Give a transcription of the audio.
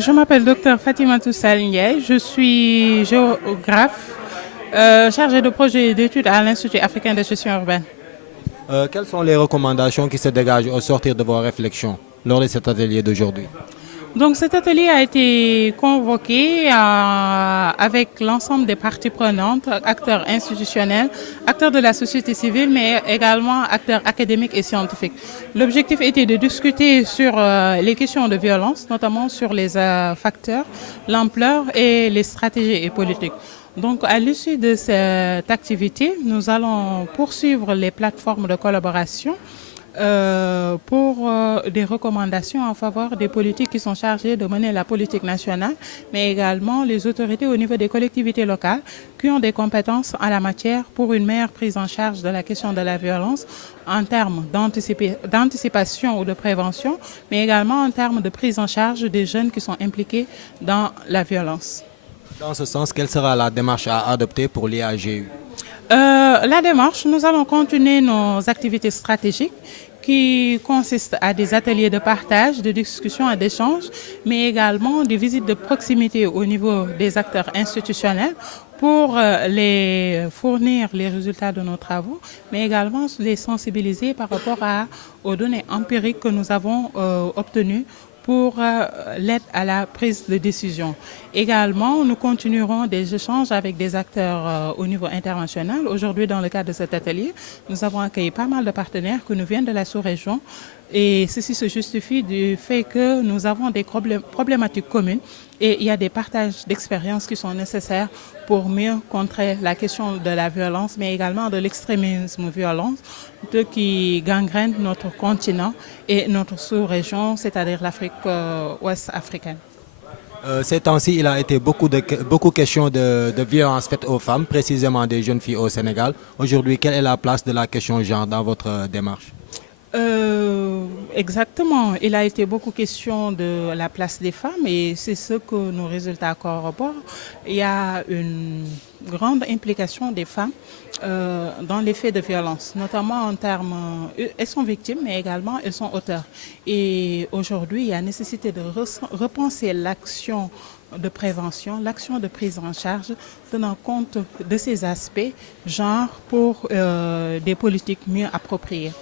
Je m'appelle Dr Fatima Toussal Ndiaye, je suis géographe chargée de projet d'études à l'Institut africain de gestion urbaine. Quelles sont les recommandations qui se dégagent au sortir de vos réflexions lors de cet atelier d'aujourd'hui? Donc cet atelier a été convoqué avec l'ensemble des parties prenantes, acteurs institutionnels, acteurs de la société civile, mais également acteurs académiques et scientifiques. L'objectif était de discuter sur les questions de violence, notamment sur les facteurs, l'ampleur et les stratégies et politiques. Donc, à l'issue de cette activité, nous allons poursuivre les plateformes de collaboration pour des recommandations en faveur des politiques qui sont chargées de mener la politique nationale, mais également les autorités au niveau des collectivités locales qui ont des compétences en la matière pour une meilleure prise en charge de la question de la violence en termes d'anticipation ou de prévention, mais également en termes de prise en charge des jeunes qui sont impliqués dans la violence. Dans ce sens, quelle sera la démarche à adopter pour l'IAGU? La démarche, nous allons continuer nos activités stratégiques qui consistent à des ateliers de partage, de discussion et d'échange, mais également des visites de proximité au niveau des acteurs institutionnels pour les fournir les résultats de nos travaux, mais également les sensibiliser par rapport aux données empiriques que nous avons obtenues pour l'aide à la prise de décision. Également, nous continuerons des échanges avec des acteurs au niveau international. Aujourd'hui, dans le cadre de cet atelier, nous avons accueilli pas mal de partenaires qui nous viennent de la sous-région et ceci se justifie du fait que nous avons des problématiques communes et il y a des partages d'expériences qui sont nécessaires pour mieux contrer la question de la violence, mais également de l'extrémisme violent qui gangrène notre continent et notre sous-région, c'est-à-dire l'Afrique ouest africaine. Ces temps-ci, il a été beaucoup question de violences faites aux femmes, précisément des jeunes filles au Sénégal. Aujourd'hui, quelle est la place de la question genre dans votre démarche? Exactement. Il a été beaucoup question de la place des femmes et c'est ce que nos résultats corroborent. Il y a une grande implication des femmes dans les faits de violence, notamment en termes, elles sont victimes mais également elles sont auteurs. Et aujourd'hui, il y a nécessité de repenser l'action de prévention, l'action de prise en charge, tenant compte de ces aspects, genre pour des politiques mieux appropriées.